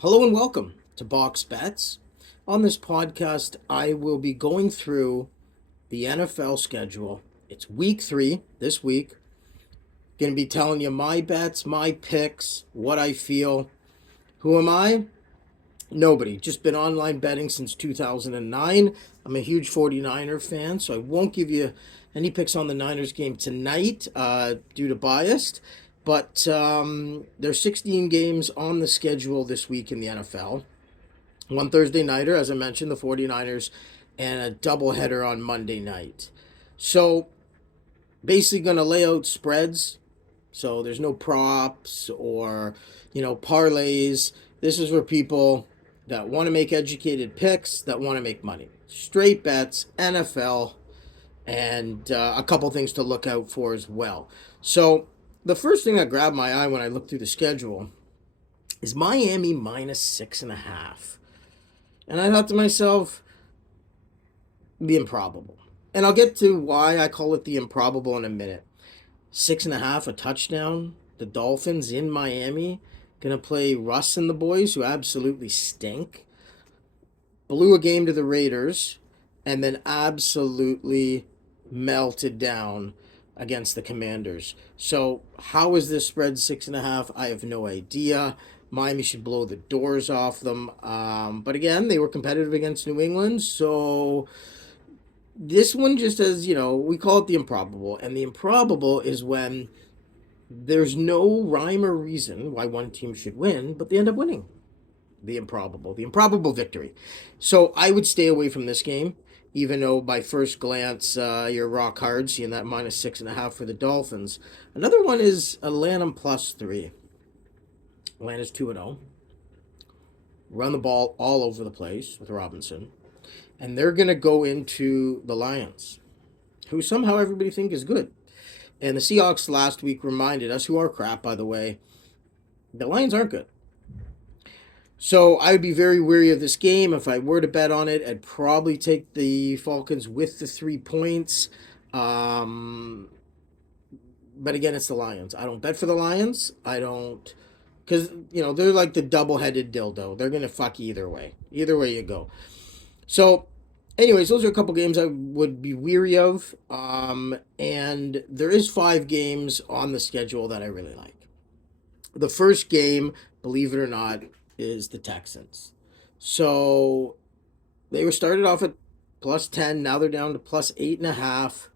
Hello and welcome to B0X Bets. On this podcast, I will be going through the NFL schedule. It's week 3 this week. Going to be telling you my bets, my picks, what I feel. Who am I? Nobody. Just been online betting since 2009. I'm a huge 49er fan, so I won't give you any picks on the Niners game tonight due to bias. But there's 16 games on the schedule this week in the NFL. One Thursday nighter, as I mentioned, the 49ers, and a doubleheader on Monday night. So basically going to lay out spreads. So there's no props or, parlays. This is for people that want to make educated picks, that want to make money. Straight bets, NFL, and a couple things to look out for as well. So the first thing that grabbed my eye when I looked through the schedule is Miami minus 6.5. And I thought to myself, the improbable. And I'll get to why I call it the improbable in a minute. 6.5, a touchdown. The Dolphins in Miami going to play Russ and the boys, who absolutely stink. Blew a game to the Raiders, and then absolutely melted down against the Commanders. So how is this spread 6.5? I have no idea. Miami should blow the doors off them. But again, they were competitive against New England. So this one just as, we call it the improbable. And the improbable is when there's no rhyme or reason why one team should win, but they end up winning. The improbable victory. So I would stay away from this game, even though by first glance you're rock hard seeing that minus 6.5 for the Dolphins. Another one is Atlanta plus 3. Atlanta's 2-0. Run the ball all over the place with Robinson. And they're going to go into the Lions, who somehow everybody think is good. And the Seahawks last week reminded us, who are crap, by the way, the Lions aren't good. So I would be very wary of this game. If I were to bet on it, I'd probably take the Falcons with the 3 points. But again, it's the Lions. I don't bet for the Lions. I don't, because, they're like the double-headed dildo. They're going to fuck either way. Either way you go. So, anyways, those are a couple games I would be weary of. And there is 5 games on the schedule that I really like. The first game, believe it or not, is the Texans. So they were started off at plus 10. Now they're down to plus 8.5.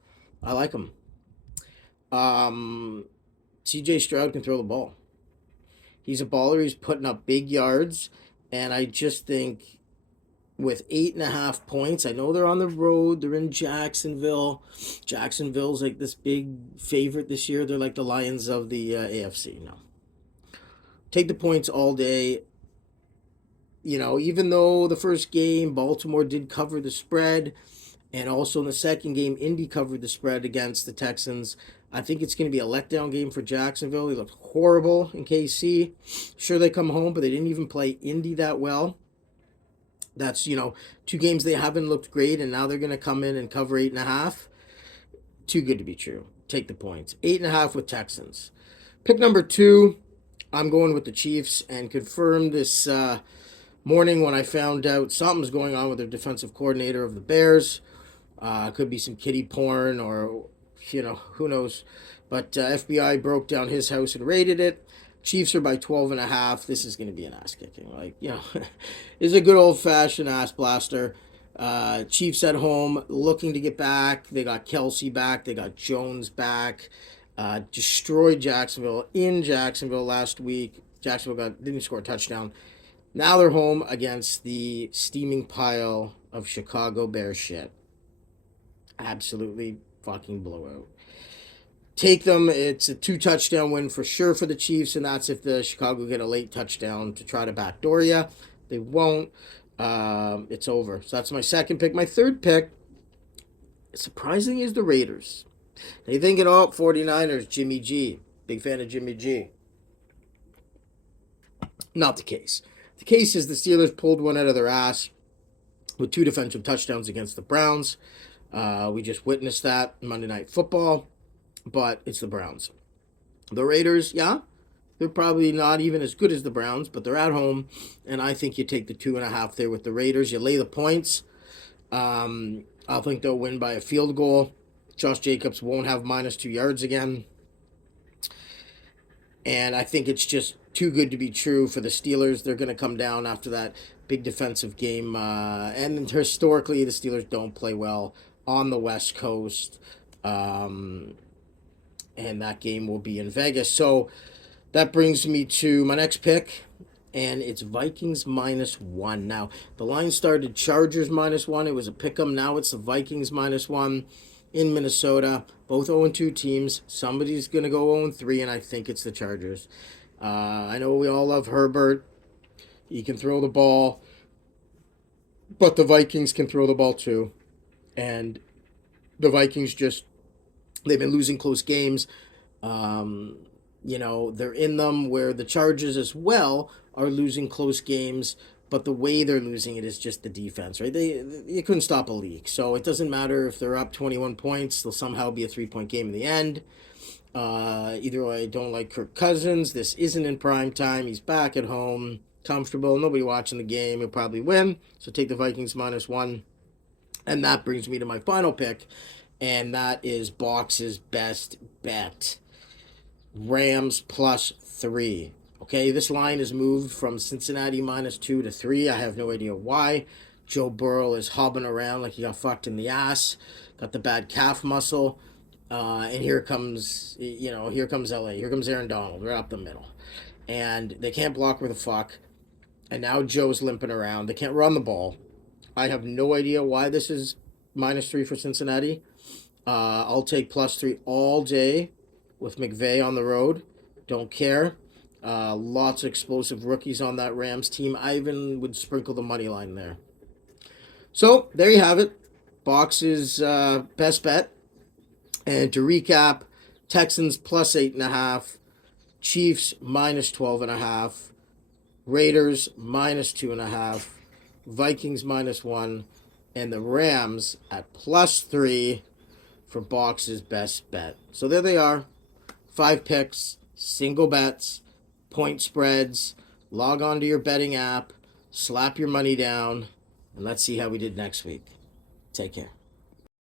I like them. CJ Stroud can throw the ball. He's a baller. He's putting up big yards. And I just think with 8.5 points, I know they're on the road. They're in Jacksonville. Jacksonville's like this big favorite this year. They're like the Lions of the AFC now. Take the points all day. Even though the first game, Baltimore did cover the spread, and also in the second game, Indy covered the spread against the Texans, I think it's going to be a letdown game for Jacksonville. They looked horrible in KC. Sure, they come home, but they didn't even play Indy that well. That's, 2 games they haven't looked great, and now they're going to come in and cover 8.5. Too good to be true. Take the points. 8.5 with Texans. Pick number 2, I'm going with the Chiefs, and confirmed this morning when I found out something's going on with their defensive coordinator of the Bears. Could be some kiddie porn or, who knows. But FBI broke down his house and raided it. Chiefs are by 12.5. This is going to be an ass kicking. It's a good old fashioned ass blaster. Chiefs at home looking to get back. They got Kelsey back. They got Jones back. Destroyed Jacksonville in Jacksonville last week. Jacksonville didn't score a touchdown. Now they're home against the steaming pile of Chicago Bears shit. Absolutely fucking blowout. Take them. It's a 2-touchdown win for sure for the Chiefs, and that's if the Chicago get a late touchdown to try to backdoor you. They won't. It's over. So that's my second pick. My third pick, surprising, is the Raiders. They think it all 49ers, Jimmy G. Big fan of Jimmy G. Not the case. The case is the Steelers pulled one out of their ass with 2 defensive touchdowns against the Browns. We just witnessed that Monday Night Football, but it's the Browns. The Raiders, yeah, They're probably not even as good as the Browns, but they're at home, and I think you take the 2.5 there with the Raiders. You lay the points. I think they'll win by a field goal. Josh Jacobs won't have -2 yards again. And I think it's just too good to be true for the Steelers. They're going to come down after that big defensive game. And historically, the Steelers don't play well on the West Coast. And that game will be in Vegas. So that brings me to my next pick. And it's Vikings -1. Now, the line started Chargers -1. It was a pick 'em. Now it's the Vikings -1 in Minnesota. Both 0-2 teams. Somebody's going to go 0-3, and I think it's the Chargers. I know we all love Herbert. He can throw the ball, but the Vikings can throw the ball too. And the Vikings they've been losing close games. They're in them, where the Chargers as well are losing close games, but the way they're losing it is just the defense, right? You couldn't stop a leak. So it doesn't matter if they're up 21 points. They'll somehow be a 3-point game in the end. Either way, I don't like Kirk Cousins. This isn't in prime time. He's back at home, comfortable. Nobody watching the game. He'll probably win. So take the Vikings -1. And that brings me to my final pick, and that is Box's best bet. Rams +3. Okay, this line has moved from Cincinnati -2 to 3. I have no idea why. Joe Burrow is hobbling around like he got fucked in the ass. Got the bad calf muscle. And here comes LA. Here comes Aaron Donald right up the middle. And they can't block where the fuck. And now Joe's limping around. They can't run the ball. I have no idea why this is -3 for Cincinnati. I'll take +3 all day with McVay on the road. Don't care. Lots of explosive rookies on that Rams team. I even would sprinkle the money line there. So there you have it. Box's best bet. And to recap, Texans +8.5, Chiefs -12.5, Raiders -2.5, Vikings -1, and the Rams at +3 for Box's best bet. So there they are. 5 picks, single bets, point spreads. Log on to your betting app, slap your money down, and let's see how we did next week. Take care.